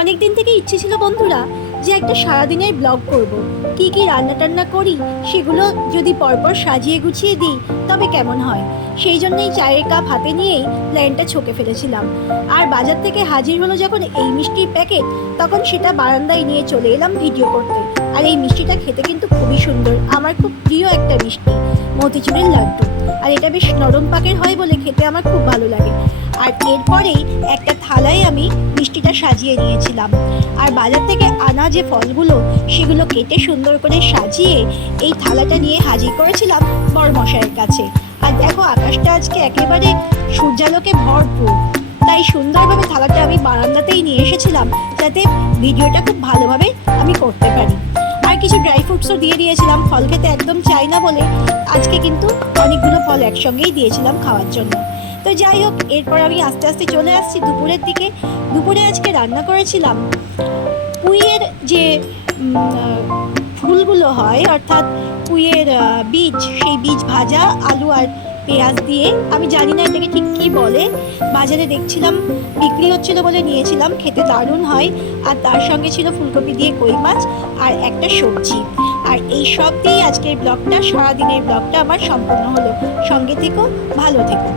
অনেক দিন থেকে ইচ্ছে ছিল বন্ধুরা যে একটা সারাদিনের ব্লগ করব। কি কি রান্না টান্না করি সেগুলো যদি পরপর সাজিয়ে গুছিয়ে দিই তবে কেমন হয়। সেই জন্যই চায়ের কাপ হাতে নিয়েই প্ল্যানটা ছকে ফেলেছিলাম। আর বাজার থেকে হাজির হলো যখন এই মিষ্টির প্যাকেট, তখন সেটা বারান্দায় নিয়ে চলে এলাম ভিডিও করতে। আর এই মিষ্টিটা খেতে কিন্তু খুবই সুন্দর, আমার খুব প্রিয় একটা মিষ্টি, মতিচুরের লাড্ডু। আর এটা বেশ নরম পাকের হয় বলে খেতে আমার খুব ভালো লাগে। আর এরপরেই একটা থালায় আমি মিষ্টিটা সাজিয়ে নিয়েছিলাম। আর বাজার থেকে আনা যে ফলগুলো সেগুলো কেটে সুন্দর করে সাজিয়ে এই থালাটা নিয়ে হাজির করেছিলাম বড়মশাইয়ের কাছে। আর দেখো আকাশটা আজকে একেবারে সূর্যালোকে ভরপুর, তাই সুন্দরভাবে থালাটা আমি বারান্দাতেই নিয়ে এসেছিলাম যাতে ভিডিওটা খুব ভালোভাবে আমি করতে পারি। আর কিছু ড্রাই ফ্রুটসও দিয়ে দিয়েছিলাম, ফল খেতে একদম চাই না বলে আজকে কিন্তু অনেকগুলো ফল একসঙ্গেই দিয়েছিলাম খাওয়ার জন্য। তো যাই হোক, এরপর আমি আস্তে আস্তে চলে আসছি দুপুরের দিকে। দুপুরে আজকে রান্না করেছিলাম পুঁইয়ের যে ফুলগুলো হয়, অর্থাৎ পুঁইয়ের বীজ, সেই বীজ ভাজা আলু আর পেঁয়াজ দিয়ে। আমি জানি না এটাকে ঠিক কী বলে, বাজারে দেখছিলাম বিক্রি হচ্ছিল বলে নিয়েছিলাম, খেতে দারুণ হয়। আর তার সঙ্গে ছিল ফুলকপি দিয়ে কই মাছ আর একটা সবজি। আর এই সব দিয়েই আজকের ব্লগটা, সারাদিনের ব্লগটা আমার সম্পূর্ণ হলো। সঙ্গে থেকো, ভালো থেকো।